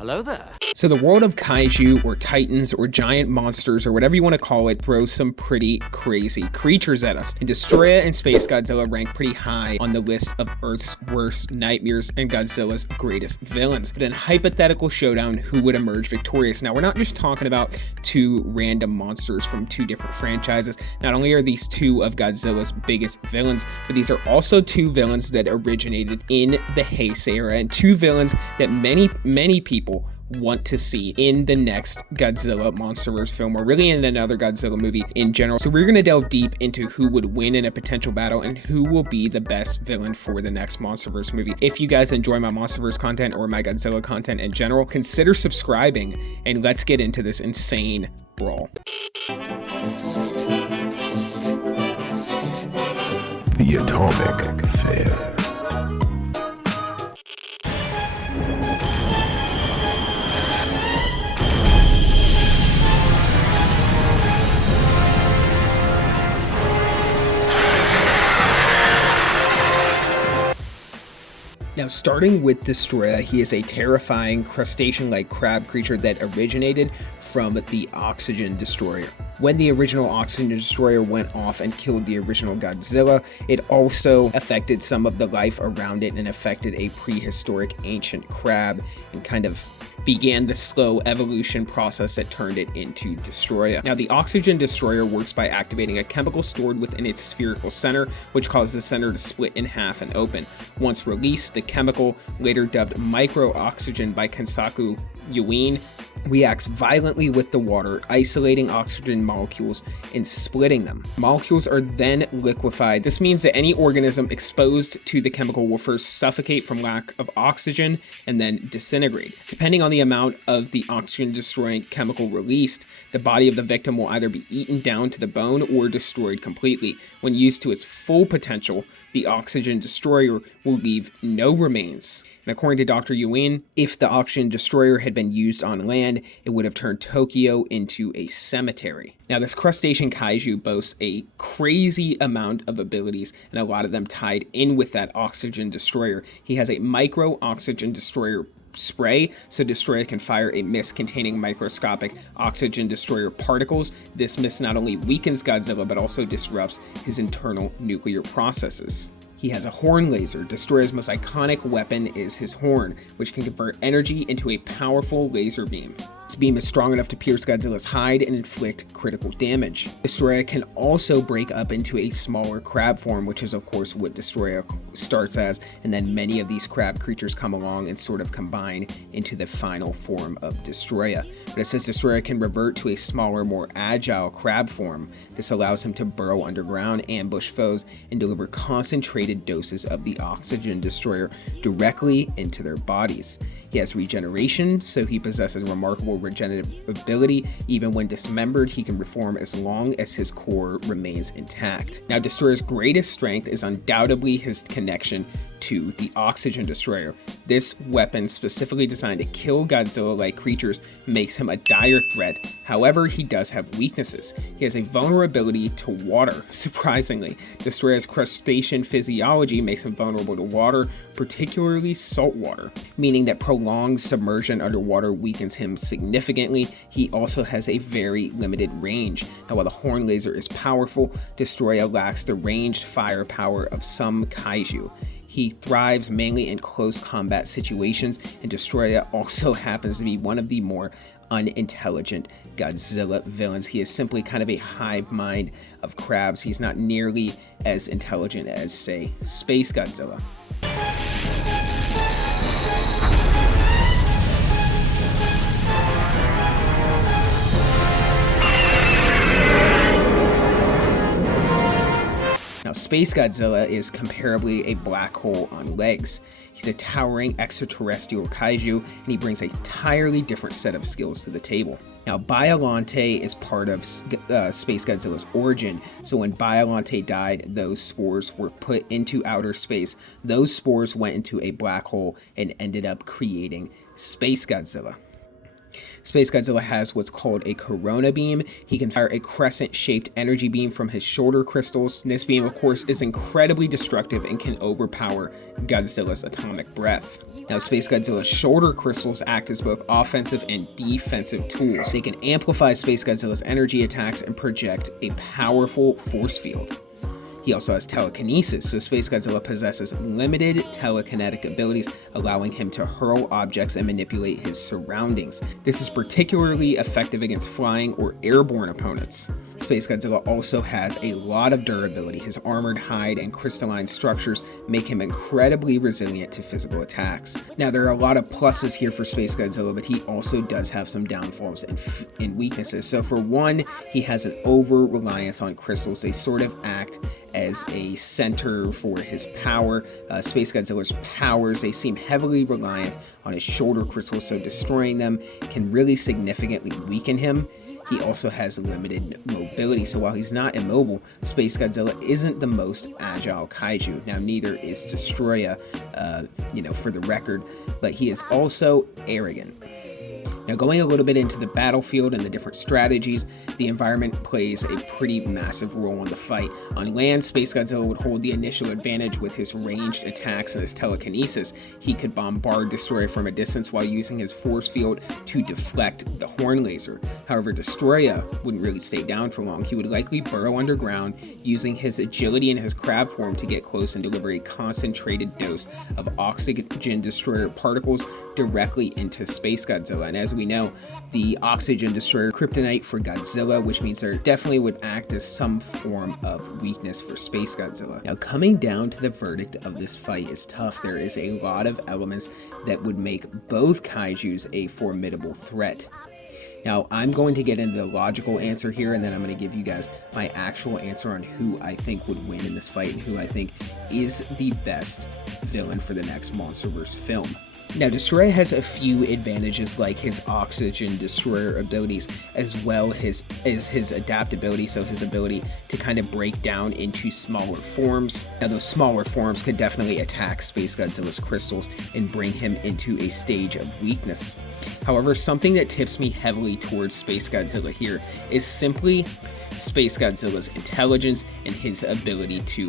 Hello there. So the world of kaiju, or titans, or giant monsters, or whatever you want to call it, throws some pretty crazy creatures at us. And Destroyah and Space Godzilla rank pretty high on the list of Earth's worst nightmares and Godzilla's greatest villains. But in a hypothetical showdown, who would emerge victorious? Now, we're not just talking about two random monsters from two different franchises. Not only are these two of Godzilla's biggest villains, but these are also two villains that originated in the Heisei era, and two villains that many people want to see in the next Godzilla Monsterverse film, or really in another Godzilla movie in general. So we're going to delve deep into who would win in a potential battle and who will be the best villain for the next Monsterverse movie. If you guys enjoy my Monsterverse content or my Godzilla content in general, consider subscribing and let's get into this insane brawl. The Atomic Fair. Now, starting with Destroyah, he is a terrifying crustacean-like crab creature that originated from the Oxygen Destroyer. When the original Oxygen Destroyer went off and killed the original Godzilla, it also affected some of the life around it and affected a prehistoric ancient crab and kind of began the slow evolution process that turned it into Destroyah. Now, the Oxygen Destroyer works by activating a chemical stored within its spherical center, which causes the center to split in half and open. Once released, the chemical, later dubbed micro-oxygen by Kensaku Yuin, reacts violently with the water, isolating oxygen molecules and splitting them. Molecules are then liquefied. This means that any organism exposed to the chemical will first suffocate from lack of oxygen and then disintegrate. Depending on the amount of the oxygen-destroying chemical released, the body of the victim will either be eaten down to the bone or destroyed completely. When used to its full potential, the Oxygen Destroyer will leave no remains. And according to Dr. Yuin, if the Oxygen Destroyer had been used on land, it would have turned Tokyo into a cemetery. Now, this crustacean kaiju boasts a crazy amount of abilities, and a lot of them tied in with that Oxygen Destroyer. He has a micro-oxygen destroyer spray, so Destroyah can fire a mist containing microscopic oxygen destroyer particles. This mist not only weakens Godzilla, but also disrupts his internal nuclear processes. He has a horn laser. Destroyah's most iconic weapon is his horn, which can convert energy into a powerful laser beam. This beam is strong enough to pierce Godzilla's hide and inflict critical damage. Destroyah can also break up into a smaller crab form, which is of course what Destroyah starts as, and then many of these crab creatures come along and sort of combine into the final form of Destroyah. But it says Destroyah can revert to a smaller, more agile crab form. This allows him to burrow underground, ambush foes, and deliver concentrated doses of the Oxygen Destroyer directly into their bodies. He has regeneration, so he possesses remarkable regenerative ability. Even when dismembered, he can reform as long as his core remains intact. Now, Destroyer's greatest strength is undoubtedly his connection to the Oxygen Destroyer. This weapon, specifically designed to kill Godzilla-like creatures, makes him a dire threat. However, he does have weaknesses. He has a vulnerability to water, surprisingly. Destroyer's crustacean physiology makes him vulnerable to water, particularly salt water, meaning that prolonged submersion underwater weakens him significantly. He also has a very limited range. Now, while the horn laser is powerful, Destroyah lacks the ranged firepower of some kaiju. He thrives mainly in close combat situations, and Destroyah also happens to be one of the more unintelligent Godzilla villains. He is simply kind of a hive mind of crabs. He's not nearly as intelligent as, say, Space Godzilla. Now, Space Godzilla is comparably a black hole on legs. He's a towering extraterrestrial kaiju, and he brings an entirely different set of skills to the table. Now, Biollante is part of Space Godzilla's origin, so when Biollante died, those spores were put into outer space. Those spores went into a black hole and ended up creating Space Godzilla. Space Godzilla has what's called a Corona Beam. He can fire a crescent-shaped energy beam from his shoulder crystals. And this beam, of course, is incredibly destructive and can overpower Godzilla's atomic breath. Now, Space Godzilla's shoulder crystals act as both offensive and defensive tools. They can amplify Space Godzilla's energy attacks and project a powerful force field. He also has telekinesis, so Space Godzilla possesses limited telekinetic abilities, allowing him to hurl objects and manipulate his surroundings. This is particularly effective against flying or airborne opponents. Space Godzilla also has a lot of durability. His armored hide and crystalline structures make him incredibly resilient to physical attacks. Now, there are a lot of pluses here for Space Godzilla, but he also does have some downfalls and weaknesses. So for one, he has an over-reliance on crystals. They sort of act as a center for his power. Space Godzilla's powers, they seem heavily reliant on his shoulder crystals, so destroying them can really significantly weaken him. He also has limited mobility, so while he's not immobile, Space Godzilla isn't the most agile kaiju. Now, neither is Destroyah, for the record, but he is also arrogant. Now, going a little bit into the battlefield and the different strategies, the environment plays a pretty massive role in the fight. On land, Space Godzilla would hold the initial advantage with his ranged attacks and his telekinesis. He could bombard Destroyah from a distance while using his force field to deflect the horn laser. However, Destroyah wouldn't really stay down for long. He would likely burrow underground, using his agility and his crab form to get close and deliver a concentrated dose of oxygen destroyer particles directly into Space Godzilla. And as we know, the oxygen destroyer kryptonite for Godzilla, which means there definitely would act as some form of weakness for Space Godzilla. Now, coming down to the verdict of this fight is tough. There is a lot of elements that would make both kaijus a formidable threat. Now, I'm going to get into the logical answer here, and then I'm going to give you guys my actual answer on who I think would win in this fight and who I think is the best villain for the next Monsterverse film. Now, Destroyah has a few advantages, like his oxygen destroyer abilities, as well as his adaptability, so his ability to kind of break down into smaller forms. Now, those smaller forms could definitely attack Space Godzilla's crystals and bring him into a stage of weakness. However, something that tips me heavily towards Space Godzilla here is simply Space Godzilla's intelligence and his ability to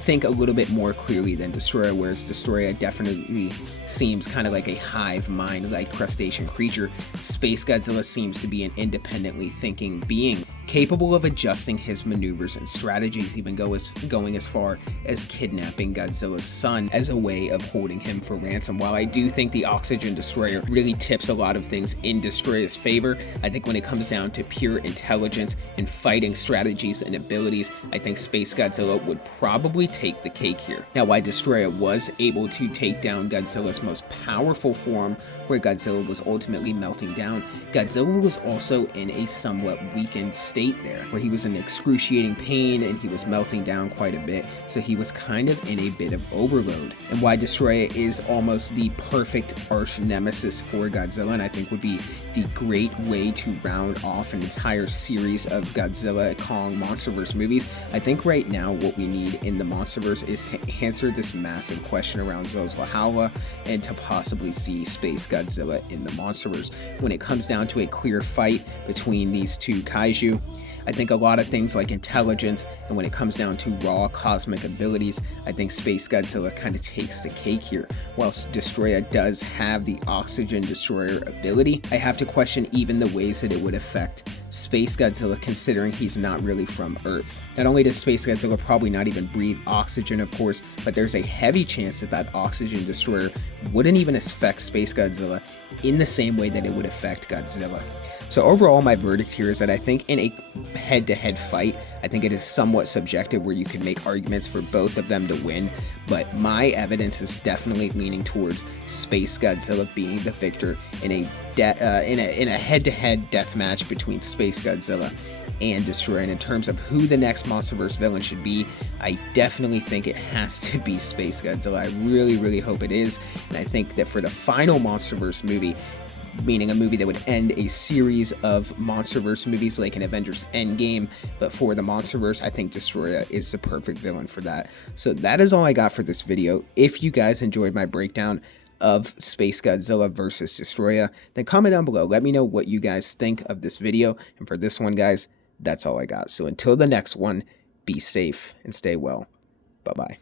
think a little bit more clearly than Destroyah, whereas Destroyah definitely seems kind of like a hive mind like crustacean creature. Space Godzilla seems to be an independently thinking being, capable of adjusting his maneuvers and strategies, even going as far as kidnapping Godzilla's son as a way of holding him for ransom. While I do think the oxygen destroyer really tips a lot of things in Destroyah's favor, I think when it comes down to pure intelligence and fighting strategies and abilities, I think Space Godzilla would probably take the cake here. Now, while Destroyah was able to take down Godzilla's most powerful form, where Godzilla was ultimately melting down, Godzilla was also in a somewhat weakened state there, where he was in excruciating pain and he was melting down quite a bit, so he was kind of in a bit of overload. And why Destroyah is almost the perfect arch nemesis for Godzilla, and I think would be the great way to round off an entire series of Godzilla Kong Monsterverse movies. I think right now what we need in the Monsterverse is to answer this massive question around Zoslahala and to possibly see Space Godzilla in the Monsterverse. When it comes down to a clear fight between these two kaiju, I think a lot of things like intelligence, and when it comes down to raw cosmic abilities, I think Space Godzilla kind of takes the cake here. Whilst Destroyah does have the oxygen destroyer ability, I have to question even the ways that it would affect Space Godzilla, considering he's not really from Earth. Not only does Space Godzilla probably not even breathe oxygen, of course, but there's a heavy chance that that oxygen destroyer wouldn't even affect Space Godzilla in the same way that it would affect Godzilla. So overall, my verdict here is that I think in a head-to-head fight, I think it is somewhat subjective where you can make arguments for both of them to win, but my evidence is definitely leaning towards Space Godzilla being the victor in a head-to-head death match between Space Godzilla and Destroyah. And in terms of who the next Monsterverse villain should be, I definitely think it has to be Space Godzilla. I really, really hope it is, and I think that for the final Monsterverse movie, meaning a movie that would end a series of Monsterverse movies like an Avengers Endgame, but for the Monsterverse, I think Destroyah is the perfect villain for that. So that is all I got for this video. If you guys enjoyed my breakdown of Space Godzilla vs. Destroyah, then comment down below. Let me know what you guys think of this video. And for this one, guys, that's all I got. So until the next one, be safe and stay well. Bye-bye.